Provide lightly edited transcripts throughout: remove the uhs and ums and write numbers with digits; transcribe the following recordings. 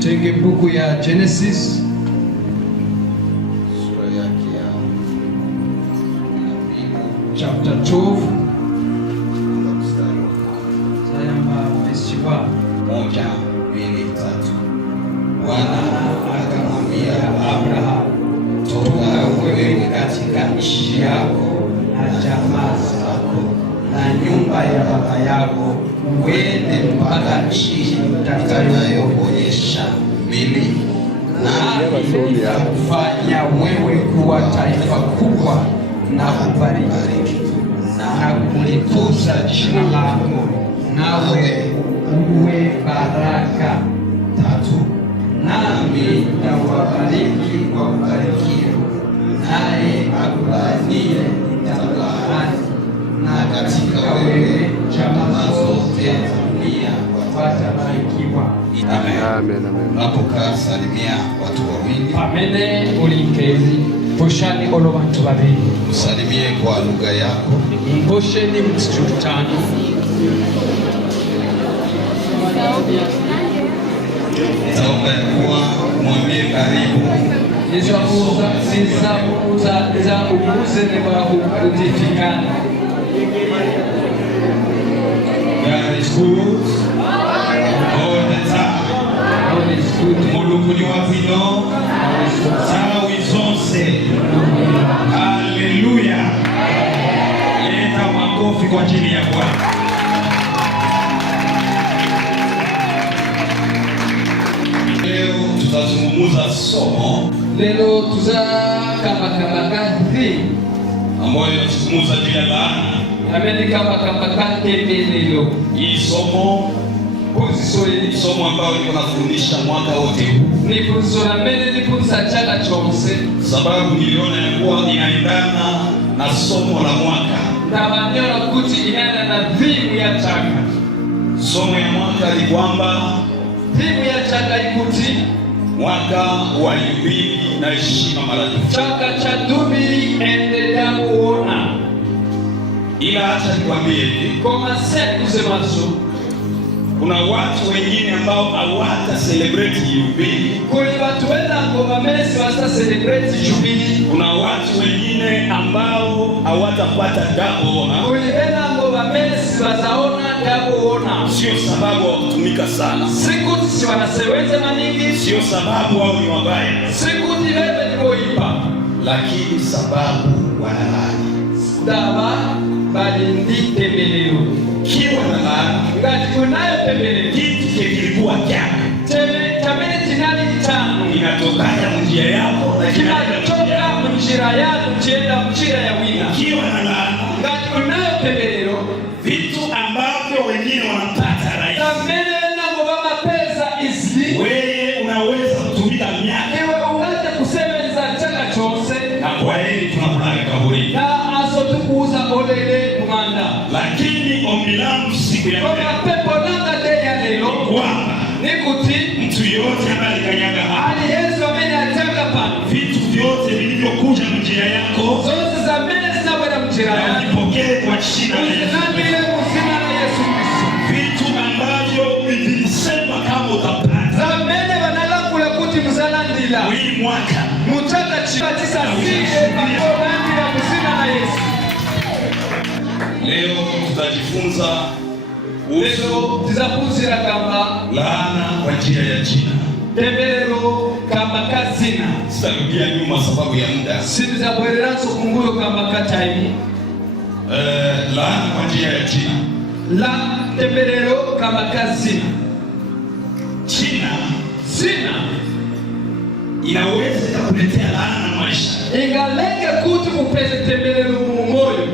Tenge buku ya Genesis sura yake ya 12 chapter 12 mstari sayamba verse 1. 1, 2, 3. Bwana akamwambia Abrahamu, toka wewe katika nchi yako na jamaa zako na nyumba ya baba yako, uende mpaka nchi nitakayokuonyesha mimi, nami nitakufanya wewe kuwa taifa kubwa na kubariki na kulitukuza jina lako, nawe uwe baraka. 3. Nami nitawabariki kwa kubarikiwa, naye akulaanie nitamlaani, na katika wewe jamaa zote za dunia watabarikiwa. Amen. Unapokaa salimia watu wawili. Pamene ulinkezi poshani olo bantu babiri. Usalimie kwa lugha yako. Mposheni msichutano. Naomba kuwa mwambie karibu. Nizamuza umuze neba utifikana. God is good all the time. God is good. Mulungu ni wapino sawi zonse. Haleluya. Leta makofi kwa ajili ya Bwana. Leo tutazungumza somo Lelo tuzakambakambaka ambayo inazungumza juu ya laana. Kambakambaka tembelelo. Hii somo ni somo ambayo niko nafundisha mwaka wote huu. Ni funzo la mbele, ni funzo chaka chonse. Sababu niliona ya kuwa inaendana na somo la mwaka. Na maneno na kuti inaenda na dhimu ya chaka. Somo ya mwaka ni kwamba dhimu ya chaka ikuti mwaka wa yubili na heshima maradufu. Chaka cha dubili endelea kuona. Ila acha nikwambie koma seku semazo, kuna watu wengine ambao hawata celebrate yubili. Kuli watu wenda ngoma mesi wasta celebrate yubili. Kuna watu wengine ambao hawatapata double honor. Kuli wenda ngoma mesi wataona double honor. Sio sababu wakutumika sana. Siku tisi wanaseweze maningi. Sio sababu wao ni wabaya. Siku tibebe ni boipa. Lakini sababu wanalani. Daba bali ndi tembeleo. Kiwa na laana, ngati kunayo tembeleo, kitu kilikuwa kyako. Tamene tinali tano. Inatokana njia yako na kinatoka njira yako njenda njira ya wina. Kiwa na laana, ngati kunayo tembeleo, vitu ambavyo wengine wanapata rahisi. Tamene na ngoma pesa izi. Wewe unaweza kutumika miaka. Ewe unaweza kusemeza chaka chonse. Na kwa hili tunapanga kaburi. Na aso tukuuza olele kumanda. Lakini ombi langu siku ya leo. Kwa pepo nanga de ya leo. Kwamba nikuti mtu yote ambaye alikanyaga hapa. Ali Yesu amenataka pana. Vitu vyote vilivyokuja njia yako. Zote za mbele zinakwenda mjira yako. Vipokee kwa jina la Yesu. Na bila kusema na Yesu Kristo. Vitu ambavyo vilisema kama utapata. Za mbele wanala kula kuti mzala ndila. Hii mwaka. Mutaka chibatisa sije kwa ndila kusina na Yesu. Leo tutajifunza leo tizafunzira kamba laana kwa njia ya jina. Tembelero kamba kazina. Sitarudia nyuma sababu ya muda. Sitiza bwereranso kunguyo kamba kataimu. Laana kwa njia ya jina. La tembelero kamba kazina. Zina inaweza kukuletea laana maisha. Ingalenge kuti kupeze tembelero mumoyo.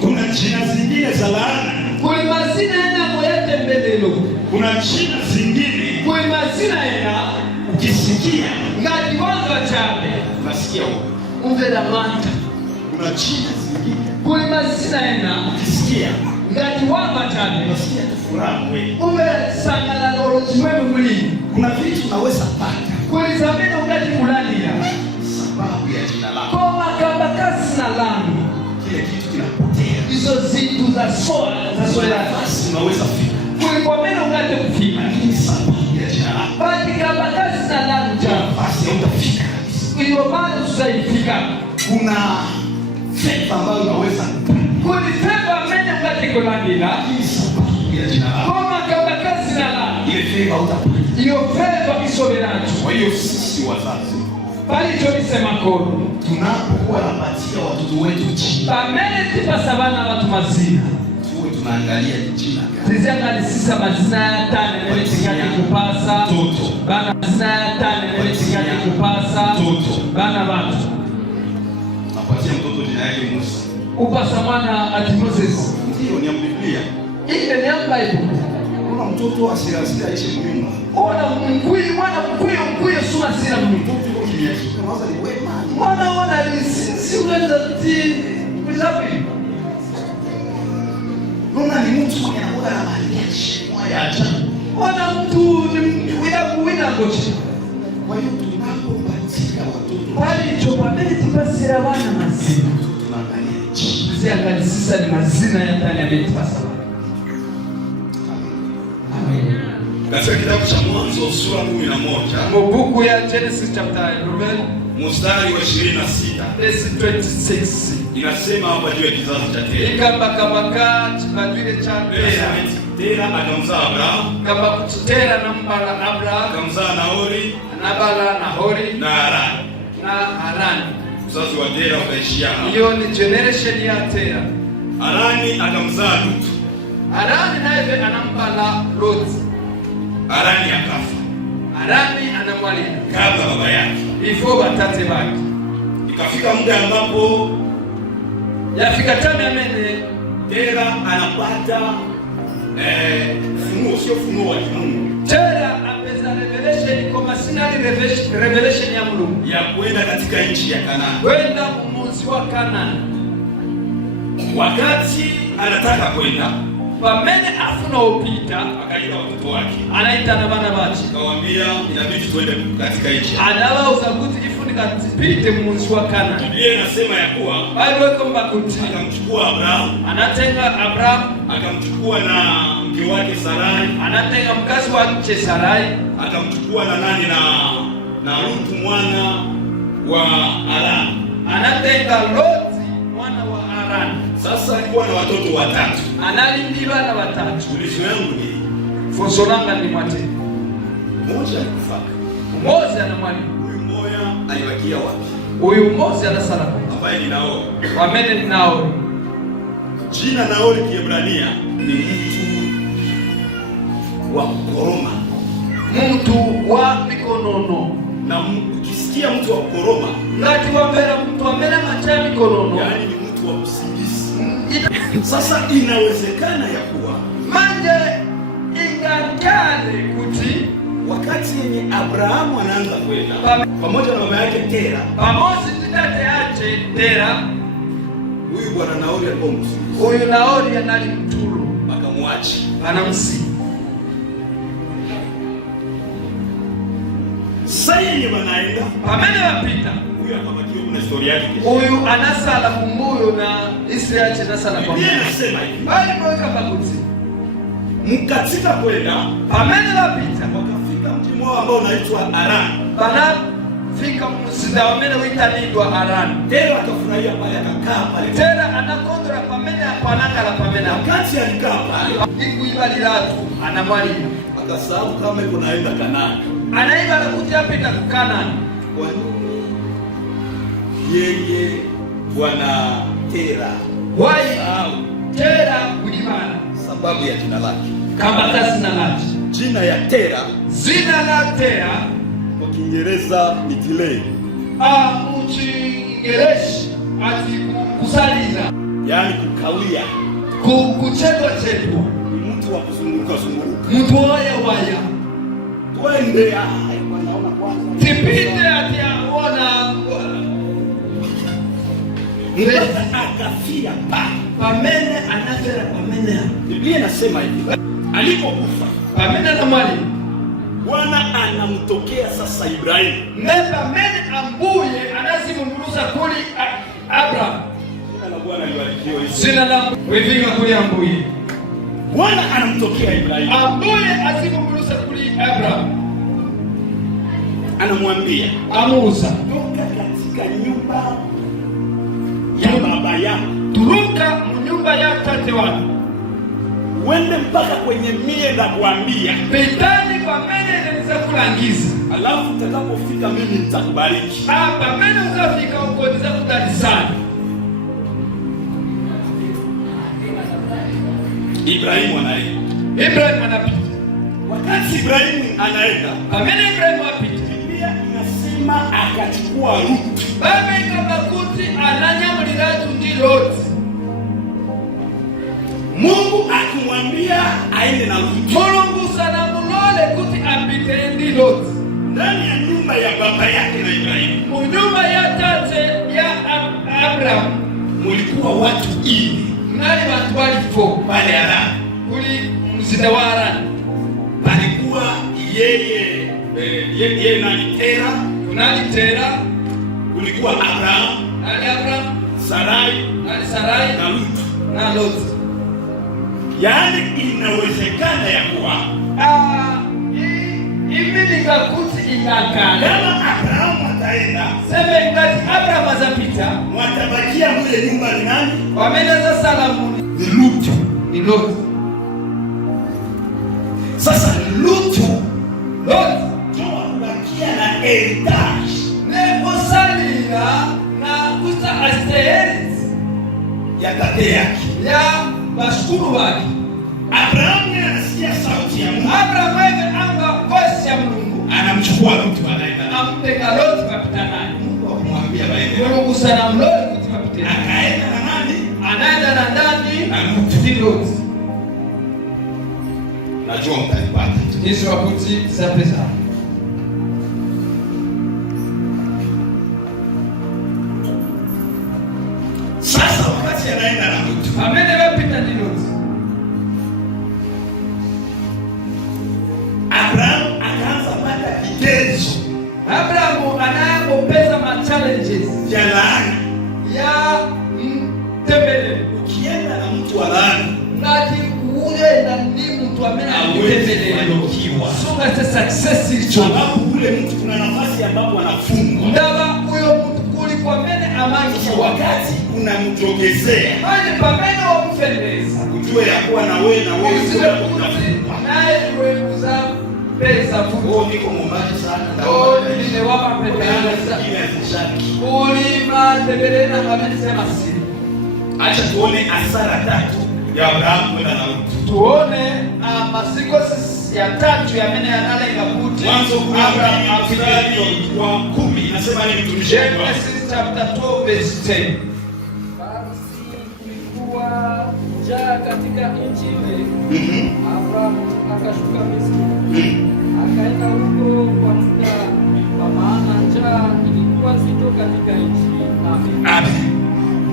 Kuna jina zingine za laana. Kuli mazina yana moya tembelero. Kuna jina zingine. Kuli mazina yana ukisikia ngati wanga chabe. Unasikia huko. Ungela manta. Kuna jina zingine. Kuli mazina yana ukisikia ngati wanga chabe. Unasikia furaha wewe. Ungela sangala lolo chimwe mwili. Kuna vitu unaweza pata. Kuli zameno ngati kulalia. Sababu ya jina lako. Koma kamba kasi na langu. Kile kitu kinapotea. Hizo zitu za soa za soa basi unaweza fika. Kwa mimi ungate kufika. Lakini sababu ya jina. Bali kama kazi na lanja basi utafika. Ndio maana usaifika. Kuna fedha ambayo unaweza kuni fedha mene ungate kulandila. Sababu ya jina. Kama kazi na lanja. Ile fedha utapata. Hiyo fedha isobenacho. Kwa hiyo sisi wazazi bali tulisema kono tunapokuwa napatia watoto wetu jina. Pamene tipasabana watu mazina. Tuwe tunaangalia jina gani. Tiziangali sisa mazina ya tane na wetikani kupasa. Toto. Bana mazina ya tane na wetikani kupasa. Toto. Bana watu. Napatia mtoto jina yake Musa. Upasa mwana ati Moses. Ndio ni Biblia. Ile ni Bible. Kuna mtoto asira aishi mlima. Ona mkuyu mwana mkuyu suma sina mtoto. Mwana si unaenda ti kuzapi. Nuna ni mtu mwenye anakuwa na malengo moja. Mwana mtu ni wina ngochi. Kwa hiyo tunapopatia watoto bali chopameni tipasira wana mazina. Tunaangalia jina. Ziangali sisa ni mazina ya tani ya beti pasaba. Amen. Katika kitabu cha Mwanzo sura 11, buku ya Genesis chapter 11 mstari wa 26, verse 26 inasema hapa juu ya kizazi cha Tera. Ikambaka chibadwile cha Tera. Tera akamzaa Abraham. Kamba kututera nambala Abraham. Akamzaa Nahori. Nabala Nahori. Na Haran. Na Haran. Uzazi wa Tera ukaishiana. Hiyo ni generation ya Tera. Harani akamzaa Lut. Harani naye anambala Lot. Harani akafa. Harani anamwalina kabla baba yake. Before batate baki. Ikafika muda ambapo yafika time ya mene Tera anapata funuo, sio funuo wa Mungu. Tera apeza revelation kama sinali revelation ya Mungu. Ya kwenda katika nchi ya Kanaani. Kwenda umuzi wa Kanaani. Wakati anataka kwenda pamene afuna upita akaita watoto wake. Anaita na bana bachi. Akawaambia inabidi tuende katika nchi. Adawa uzakuti ifunika tipite umuzi wa Kanaani. Biblia inasema ya kuwa Bible kwamba kuti akamchukua Abraham. Anatenga Abraham. Akamchukua na mke wake Sarai. Anatenga mkazi wake Sarai. Akamchukua na nani na Ruth mwana wa Haran. Anatenga Lot mwana wa Haran. Sasa alikuwa na watoto watatu. Analindi bana watatu. Ulizo yangu ni Fosolanga ni mwate. Mmoja alikufa. Mmoja anamwali. Huyu mmoja alibakia wapi? Huyu mmoja anasala. Ambaye ni Nahori. Wamene ni Nahori. Jina Nahori Kiebrania ni mtu wa kukoroma. Mtu wa mikonono. Na ukisikia mtu wa kukoroma, ngati wambera mtu wambera macha mikonono. Yaani ni mtu wa usingizi. Sasa inawezekana ya kuwa manje ingangale kuti wakati yenye Abrahamu anaanza kwenda pamoja na mama yake Tera, pamoja titate yake Tera, huyu bwana Nahori alikuwa msingizi. Huyu Nahori anali mtulu, akamwacha, anamsi. Sasa yeye wanaenda pamene wapita, huyu akabakia kuna story yake. Huyu anasala kumbuyo na Israeli anasala kwa. Biblia inasema hivi. Bali mweka pakuti. Mkatika kwenda pamene wapita wakafika mji mwao ambao unaitwa Haran. Bana fika msida wamene uitanidwa Haran. Tera akafurahia pale akakaa pale. Tera anakondra pamene apananga la pamene. Wakati alikaa pale, ikuibaliratu anamwali. Akasahau kama yuko naenda Kanaani. Anaiba na kuja pita Kanaani. Kwa nini yeye bwana Tera? Why Tera kulimana? Sababu ya jina lake. Kama kasi na lake. Jina ya Tera, zina la Tera kwa Kiingereza ni delay. Mchingereshi ati kusaliza. Yaani kukawia. Kuchedwa. Ni mtu wa kuzunguka. Mtu waya. Twende wanaona kwanza. Tipite ati aona. Akafia pamene anafera pamene. Biblia inasema hivi. Alipokufa pamene na mwali Bwana anamtokea sasa Ibrahimu. Mepamene ambuye anazimumuluza kuli Abraham. Jina la Bwana Bwana libarikiwe. Jina la wevinga kuyambuye. Bwana anamtokea Ibrahimu. Ambuye azimumurusa kuri Abraham. Anamwambia, amuuza, toka katika nyumba ya baba yako. Turuka mu nyumba ya tate wako. Uende mpaka kwenye mie na kuambia. Petani kwa mene nza kulangiza. Alafu utakapofika mimi nitakubariki. Hapa mene uzafika huko nza kutanisana. Ibrahimu anaenda. Ibrahimu anapita. Wakati Ibrahimu anaenda, amene Ibrahimu apita. Biblia inasema akachukua Rutu. Baba ikabakuti ananyamulira tundi Loti. Mungu akimwambia aende na Rutu. Mulungu sana mulole kuti apite ndi Loti. Ndani ya nyumba ya baba yake na Ibrahimu. Mu nyumba ya tate ya Abraham mulikuwa watu 4. Nali watu walifo pale Harani. Kuli mzida wa Harani. Palikuwa yeye nani Tera. Kunali Tera. Kulikuwa Abraham. Nali Abraham. Sarai. Nali Sarai. Na Lutu. Na Lot. Yaani inawezekana ya kuwa imini ngakuti ingakana. Kama Abraham ataenda, seme ngati Abraham azapita, watabakia mule nyumba ni nani? Wameneza Salamuni. Ni Lutu. Ni Lot. Sasa Lutu, Lot toa kubakia na heritage. Nebo salira na kuta asterit ya tate yake. Ya bashukuru wake. Abraham anasikia sauti ya Mungu. Abraham anga voice ya Mungu. Anamchukua Lutu anaenda. Ampeka Lot kapita naye. Mungu akamwambia baende. Mungu sana mlole kuti kapita. Akaenda na nani? Anaenda na ndani na Lutu. Ndi Lot. Najua mtalipata. Yesu wakuti za pesa. Sasa wakati anaenda na Lutu, amene wapita Ndi Lot. Abraham akaanza pata kigezo. Abraham anayopeza ma challenges ya laana ya mtembele. Ukienda na mtu wa laana, ngati ule na ni mtu amena mtembele sunga te success, sababu ule mtu kuna nafasi ambapo anafungwa. Ndaba huyo mtu kuli kwa mene amangi wakati unamtokezea hadi pamene omfendeza ujue ya kuwa na wewe naye wewe uza pesa fuko niko mbali sana. Nile wapa pendeza uli matembele na amenisema siri. Acha tuone hasara 3 ya Abraham kwenda na Lutu. Tuone masiko ya 3 ya mene analenga kuti. Mwanzo Abraham wa 10 inasema ni mtumishi wa Genesis chapter 12 verse 10. Basi kulikuwa njaa katika nchi ile. Abraham akashuka Misri. Akaenda huko kwa muda, kwa maana njaa ilikuwa nzito katika nchi. Amen.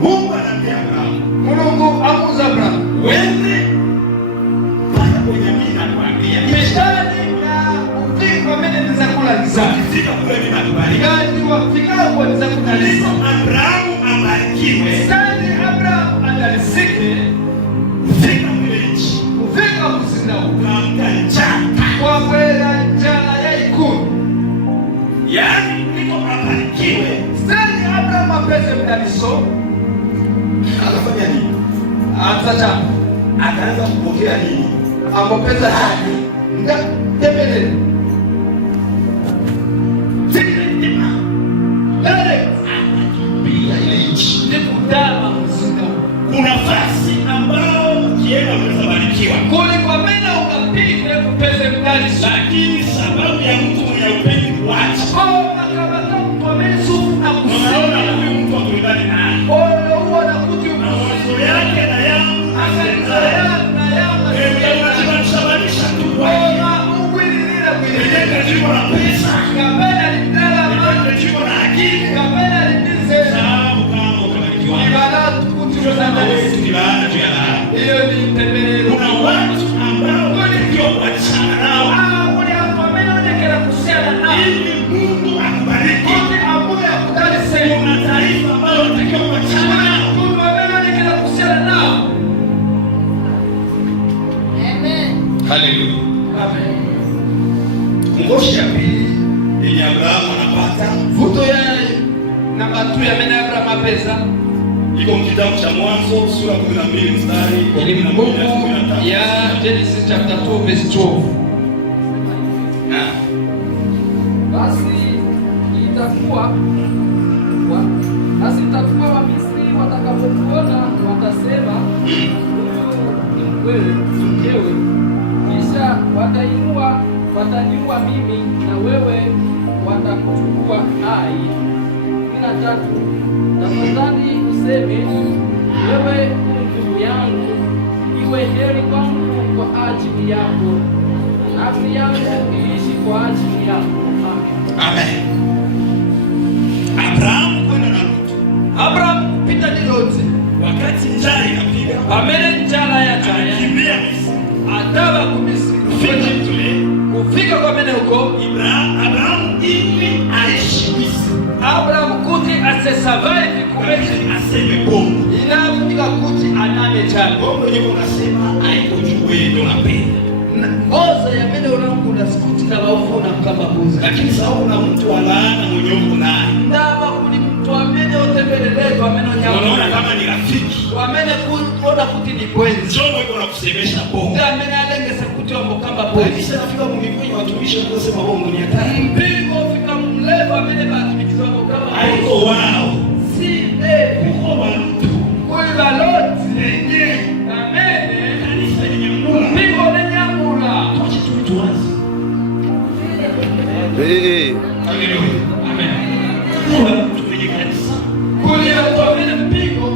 Mungu anambia Abraham, Mungu amuza Abraham, wewe mpaka kwenye mimi nakwambia. Mishani na ufika mene niza kula nisa. Ukifika kule mimi nakubariki. Gani wafika kwa niza kula nisa. Abraham abarikiwe. Sani Abraham alisike. Ufika kule nchi. Ufika mzinda ukamka njaa. Kwa kwela njaa ya ikulu. Yaani niko abarikiwe. Sani Abraham apeze mdaniso. Anafanya nini? Atacha. Akaanza kupokea nini? Amopeza chaki. Nga tembele. Tembele. Lele. Bila ile nchi. Nikutama mzinda. Kuna nafasi ambao ukienda unaweza barikiwa. Kuli kwa mena ukapige kupeze mdaniso. Lakini sababu ya mtu mwenye upendo kuacha. Oh, makabata mtu amesufu na kusema. Unaona huyu mtu akutani naye. Oh, uona kuti mawazo yake na yangu unasababisha tu kwa jimbo la pesa, jimbo la akili, sababu kama utabarikiwa ni laana tu ya laana. Kuna watu ambao ndio wachana nao ili Mungu akubariki. Kuna taarifa ambayo unatakiwa kuachana nao. Haleluya. Amen. Ngoshi ya pili yenye Abrahamu anapata Vuto ya namba 2 ya mena Abrahamu apesa iko kitabu cha Mwanzo sura 12 mstari wa 11 ya Genesis chapter 2 verse 12. Basi itakuwa Wamisri watakapokuona watasema, huyu ni mkewe, kisha wataniua mimi na wewe watakuchukua hai. 13. Tafadhali useme, wewe ndugu yangu, iwe heri kwangu kwa ajili yako, nafsi yangu iishi kwa ajili yako. Amen. Abrahamu kwenda na Lutu. Abrahamu kupita ni Lutu. Wakati njaa inapiga, Pamele njala ya taya. Kimbia Misri. Ataba kumisri. Kufika kwa mene huko. Abrahamu ili aishi Misri. Abrahamu kuti ase survive kumeti aseme bongo. Inafutika kuti aname chana. Bongo yeko unasema haiko juu wewe ndio unapenda. Oza ya mene unangu na sikuti na waufuna kama buza. Lakini sababu na mtu wa laana mwenye uko naye. Ndaba kuni mtu wa mene otembelele kwa mene nyama. Unaona kama ni rafiki. Kwa mene kuona kuti ni kwenzi. Jongo yeko na kusemesha bongo. Nda mene alenge sekuti wa mkamba bongo. Kisha nafika mwenye watumishi wanasema bongo ni hatari. Mpingo fika mleva mene batumishi wa mkamba. Haiko wao. Si uko walutu. Kuli baloti. Lenye. Amene. Kanisa yenye mnula. Mpingo lenye mnula. Tuache tuituanzi. Haleluya. Amen. Kwa mtu kwenye kanisa. Kuli ya tuamene mpingo.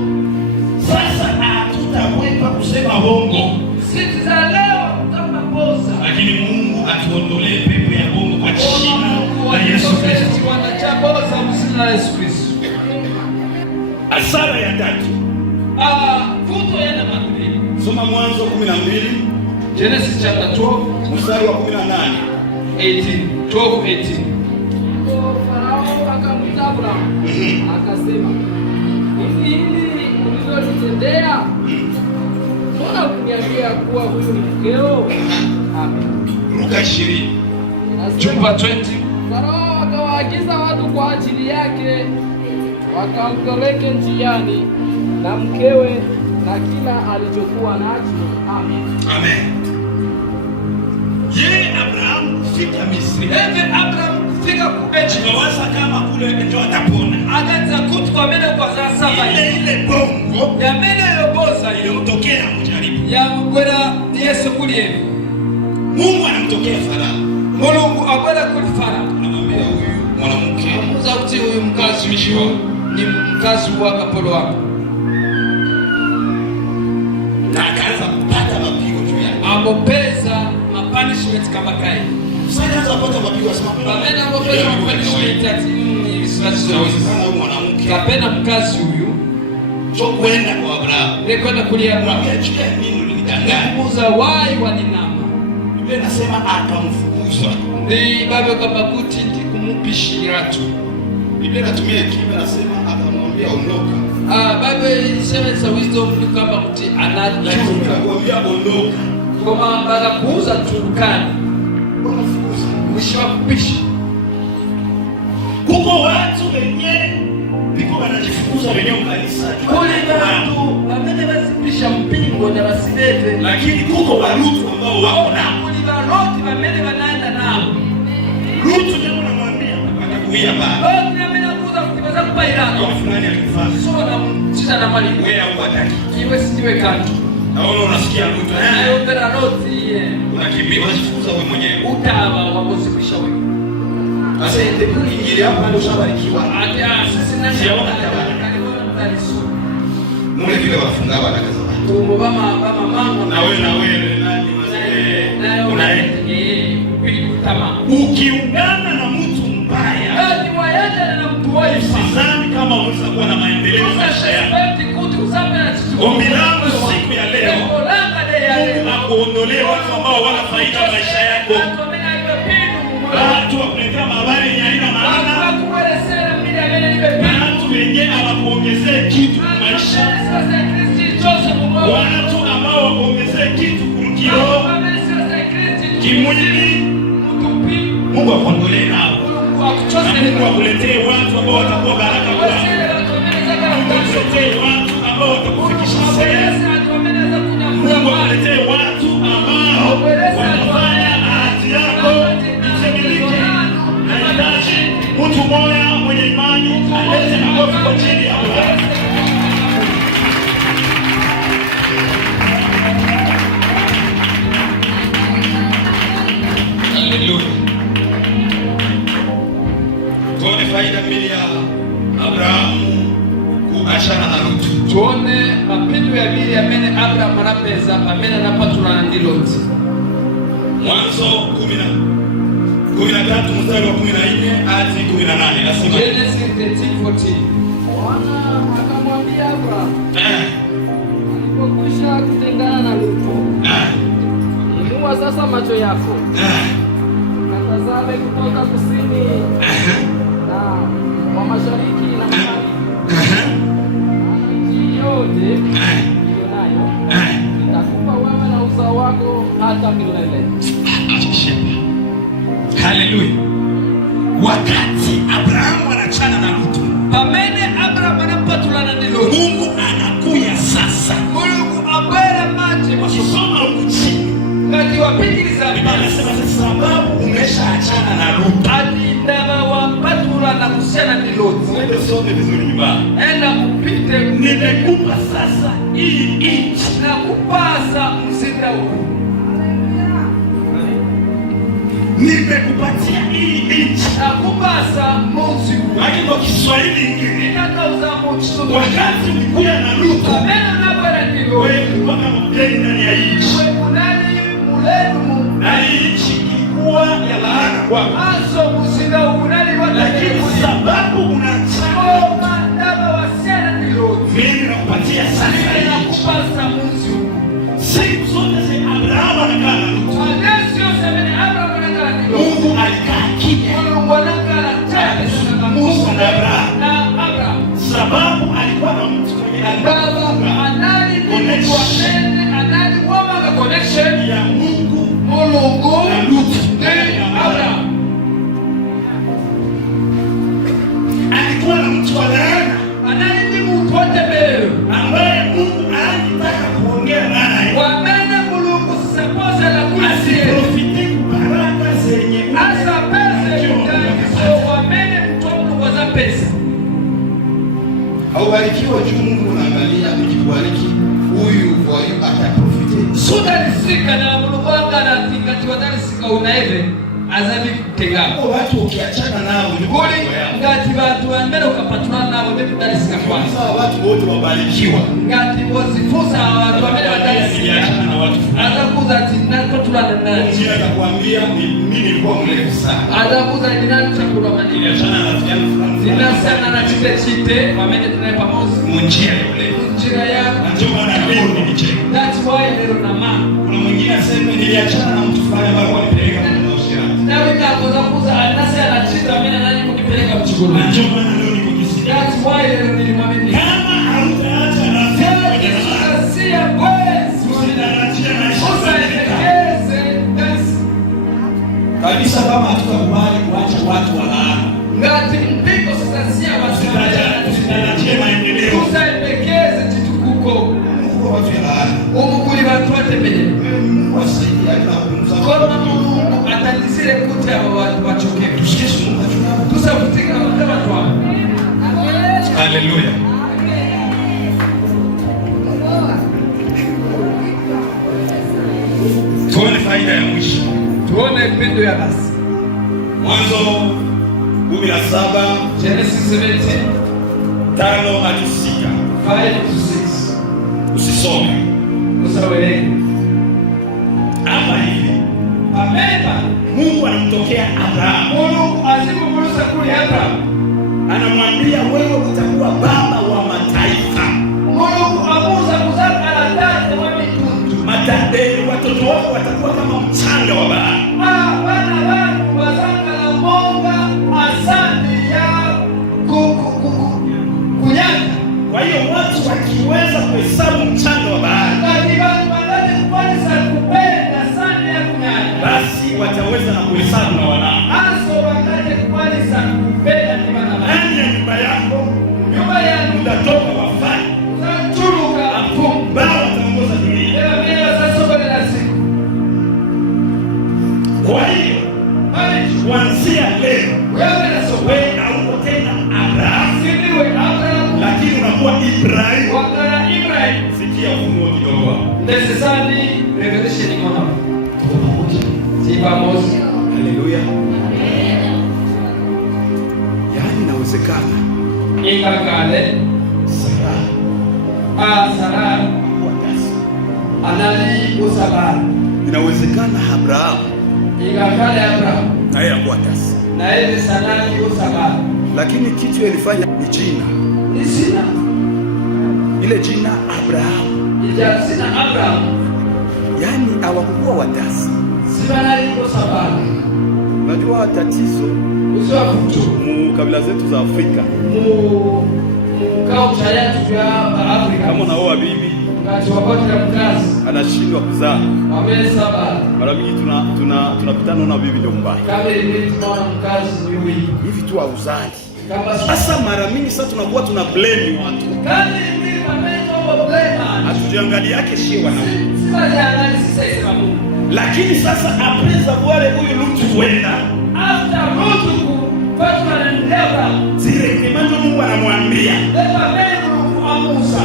Sasa hatutakwepa kusema bongo. Sisi za leo kama boza. Lakini Mungu atuondolee pepo ya bongo kwa jina la Yesu Kristo. Wanachaboza msina la Yesu Kristo. Hasara ya 3. Vuto ya namba 2. Soma Mwanzo 12. Genesis chapter 12. Mstari wa 18. 12:18. Farao akamwita Abrahamu akasema, hivi ulilonitendea, mbona hukuniambia kuwa huyu ni mkeo? Amen. Luka 20. Chumba 20. Farao akawaagiza watu kwa ajili yake wakampeleke njiani na mkewe na kila alichokuwa nacho. Amen. Amen. Yeye Abrahamu kufika Misri. Eve Abraham kufika kuechi. Tunawaza kama kule ndio atapona. Akaanza kutu kwa mene kwa sasa. Ile bongo ya mene yoboza iliyotokea kujaribu. Ya mkwela Yesu kulie. Mungu anamtokea Farao. Mungu akwenda kuli Farao. Anamwambia huyu mwanamke, amuza kuti huyu mkazi mishio ni mkazi wa kapolo wako. Na akaanza kupata mapigo juu yake. Amopeza punishment kama kai. Sasa anaanza kupata mapigo asema Pamena amopeza punishment ati isibatizo. Sana huyu mwanamke. Kapenda mkazi huyu. Sio kwenda kwa Abrahamu. Ni kwenda kulia Abrahamu. Ameachia nini ulidanganya? Kumuza wai waninama. Biblia inasema akamfukuza. Ni babe kabakuti ndi kumupishi ratu. Biblia inatumia kime nasema akamwambia ondoka. Bible inasema it's a wisdom kama mti anadla. Akamwambia ondoka. Kama baada kuuza turukani. Unafukuza. Mwisho wa kupishi. Kuko watu wenyewe biko wanajifukuza wenyewe kanisa. Kule watu wamene wasipisha mpingo na wasibebe. Lakini kuko walutu ambao wako nao. Kuli baroti wamene wanaenda nao. Lutu ndio anamwambia atakuia baba. Loti wamene kuuza kutibaza kupairana. Kwa fulani alikufanya. Sio na mtisa na mali. Wewe au wataki. Iwe siwe kanto. Naona unasikia Lutu. Hayo pera loti ye. Unakimbia unajifukuza wewe mwenyewe. Utawa waposipisha wewe. Sasa ndio injili hapa ndio shabarikiwa. Sisi na siaona mule vile wafunga wanakaza. Mama mama Na wewe nani mzee? Unaenda. Ukiungana na mtu mbaya. Ni waende na mtu wao. Sidhani kama unaweza kuwa na maendeleo maisha yako. Ombi langu siku ya leo. Mungu akuondolee watu ambao wana faida maisha yako. Watu wakuletea habari yenye haina maana. Watu wenye hawakuongezee kitu maisha. Watu ambao wakuongezee kitu kiroho. Mungu akuondolee nao. Mungu akuletee watu ambao watakuwa baraka kwako. Mungu akuletee watu ambao watakufikisha sehemu. Mungu akuletee watu ambao watafanya ahadi yako itimilike. Nahitaji mtu mmoja mwenye imani alete makofi kwa ajili ya Bwana. Haleluya. Tuone faida mbili ya Abrahamu kuachana na Lutu. Tuone mapindu ya bili ya mene Abrahamu anapeza amena napatulana na Lot. Mwanzo 13 mstari wa 14 hadi 18 nasema Genesis 13:14. Bwana akamwambia Abrahamu alipokwisha kutengana na Lutu, inua sasa macho yako katazame kutoka kusini na kwa mashariki na magharibi, nchi yote iliyonayo nitakupa wewe na uzao wako hata milele. Haleluya. Wakati Abrahamu anachana na Lutu, pamene Abrahamu anapatulana na Lot, Mungu anakuya sasa. Mungu abera maji Wasoma huku chini ngati wapikiriza anasema sababu umeshaachana na Lutu. ati ndaba wapatulana kusiana na Lot. Wewe some vizuri nyumbani. Enda kupite Nimekupa sasa hii nchi na kupasa mzinda huu. nimekupatia hii nchi. Na kupasa mzi huu. Lakini kwa Kiswahili ingine Ninatauza mchi. wakati ulikuja na Lutu, Amena na bwana ndilo. wewe ulikuwa kama mgeni ndani ya nchi. Wewe kunani mulenu. Na hii nchi ilikuwa ya laana kwako. Aso mzinda huu nani watu. Lakini sababu unachana, ndaba wasiana na Lot. mimi nakupatia sasa hii nchi. Nakupasa mzi huu. Siku zote za Abrahamu anakaa na Lutu, Mungu alikaa kimya. Musa na Abrahamu, sababu alikuwa na mtu mwenye connection ya Mungu na Lutu. Alikuwa na mtu wa laana ambaye Mungu alitaka kuongea naye asiprofite baraka zenye haubarikiwa juu Mungu anaangalia ukikubariki huyu kwa hiyo ataprofite. Sudalisika na mulubanga na tingati wadalisika unaeve azabi kutegama. Watu ukiachana nao ni Kuli ngati watu wambele ukapatulana nao ndio kudalisika kwanza. Watu wote wabarikiwa. Ngati wazifuza watu wambele wadalisika. na watu Atakuza tinakotulana nani. Njia atakwambia mimi nilikuwa mrefu sana. Atakuza ni nani chakula manini. Niliachana na rafiki yangu fulani. Ninasana na chite wamene tunaye pamoja. Munjia yule. Njira ya Ndio maana leo nilicheka. that's why lero na mama. Kuna mwingine aseme niliachana na mtu fulani ambaye alipeleka kwa ushirati. Na wika kuza anase anachita mimi nani kunipeleka mchukuru. Ndio maana leo niko kisiri. That's why lero nilimwamini. Kama hautaacha rafiki kabisa, kama hatutakubali kuacha watu wa laana, ngati mpiko sasa sia usitarajie maendeleo. Tusaipekeze chitukuko. Mungu watu wa laana. Umukuli watu watembele. Mungu asaidia na kumza. Kwa Mungu atalizile kuti abo watu wachoke. Tusikie Mungu atunapo. Tusafutika kama watu hao. Haleluya. Tuone faida ya mwisho. Tuone pendo ya basi. Mwanzo 17 Genesis 17 5 hadi 6. 5 to 6. Usisome. Usawelee. Hapa hivi Ameba Mungu anamtokea Abrahamu. Mungu azimumurusa kuli Abrahamu. Anamwambia wewe utakuwa baba wa mataifa. Mungu amuza kuzaka la tatu wa mitundu. Watoto wako watakuwa kama mchanga wa bahari. Bana wangu wazaka la monga asante ya kunyaka. Kwa hiyo watu wakiweza kuhesabu mchanga wa bahari, Basi basi wataweza na kuhesabu na wanao. Necessary revelation iko hapa. Si pamoja. Haleluya. Yaani inawezekana. Ikakale. Sara. Anali usabara. Inawezekana Abraham. Ikakale Abraham. Na yeye akuwa tasa. Na yeye sanali usabara. Lakini kitu ilifanya ni jina. Ni jina. Ile jina Abraham. Jina Abraham. Yaani hawakuwa watasi. Sibanali usabara. Unajua tatizo usiwa kutu mu kabila zetu za Afrika. Mu kaucha yetu ya Afrika. Kama unaoa bibi kati wakati ya mkazi anashindwa kuzaa. Amesaba. Mara mingi tunapitana na bibi ndio mbaya. Kama ile tunaona mkazi ni hivi tu hauzai. Sasa mara mingi sasa tunakuwa tuna blame watu. Kama ile mambo blame. Hatujiangalia yake shie wanaume. Sasa jiangalia sasa Mungu. Lakini sasa apreza wale huyu Lutu kwenda after Lutu watu wanaendelea zile kimando Mungu anamwambia leta mbele kwa Musa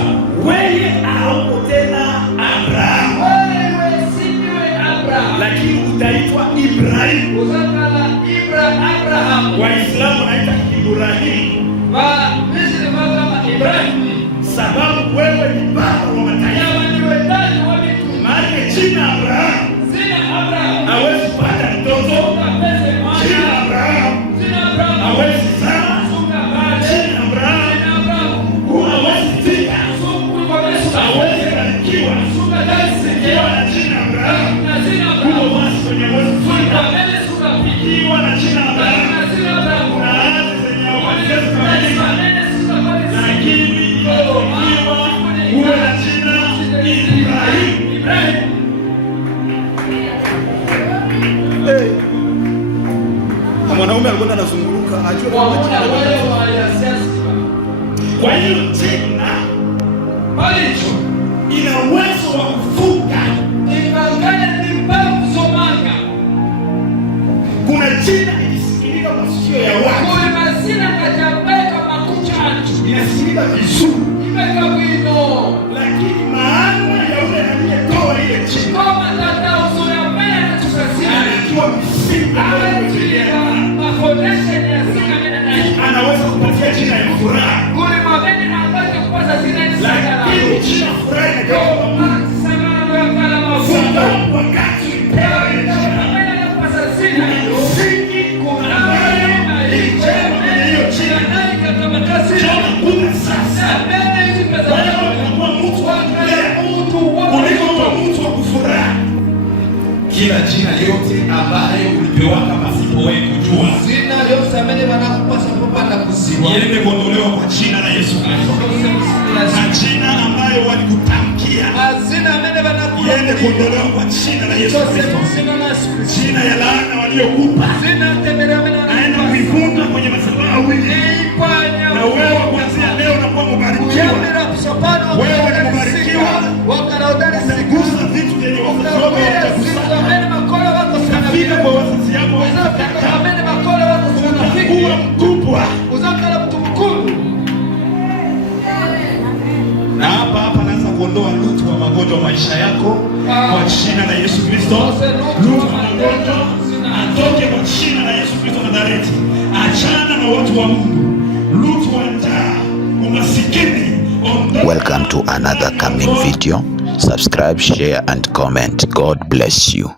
wewe hauko tena Abraham, wewe siwe Abraham, lakini utaitwa Ibrahim. Uzakala Abraham, Waislamu wanaita Ibrahim, wa Misri kama Ibrahim, sababu wewe ni baba wa mataifa. Ni wendani wa vitu. Maana jina Abraham hawezi pata mtoto. Jina Abraham hawezi zaa. Jina Abraham hawezi fika. Hawezi barikiwa. Ikiwa na jina Abraham huo wasi kwenye hawezi fika. Ikiwa na jina Abraham kuna hati zenye hawezi kukamilika. Lakini ikiwa uwe na jina Ibrahim. Mwanaume alikuwa anazunguruka ajue kama jina kwa hiyo jina Balicho ina uwezo wa kufuka. Imangane ni mbavu zomanga. Kuna jina ilisikilika kwa sikio ya watu. Kuna masina kajambeka makucha atu. Inasikilika vizuri. Imeka wino. Lakini maana ya ule aliyetoa ile jina. Kama tata uzoya mena tukasina. Anajua msingi. Foundation ya sina mena na anaweza kupatia jina ya furaha. Kule mabeni na ambacho kupasa zina ni sana. Lakini jina furaha inagawa kwa Mungu. Sana ya kala mafuta. Wakati upewa ile jina. Mena kupasa zina. Msingi kuna maana hiyo jina nani kama kasi. Jona kuna sasa. Mena hizi pesa. Kwa mtu wa kuliko kwa mtu wa kufurahi. Kila jina yote ambayo ulipewa kama sipo wewe kujua. Jina yote amene wanakupasa kupata kusiwa. Iende kuondolewa kwa jina la Yesu Kristo. Na jina ambayo walikutamkia. Jina amene wanakupasa. Iende kuondolewa kwa jina la Yesu Kristo. Jina ya laana waliokupa. Jina tembelea amene naenda kuivunja kwenye madhabahu hii. Na wewe kuanzia leo unakuwa mbarikiwa. Wewe ni mbarikiwa. Gusa vitu vyenye wazazi wako watakusanya. Fika kwa wazazi yako utakuwa mkubwa. Na hapa naanza kuondoa Lutu wa magonjwa maisha yako kwa jina la Yesu Kristo. Lutu wa magonjwa atoke kwa jina la Yesu Kristo Nazareti. Achana na watu wa Mungu. Lutu wa njaa, umasikini. Welcome to another coming video. Subscribe, share and comment. God bless you.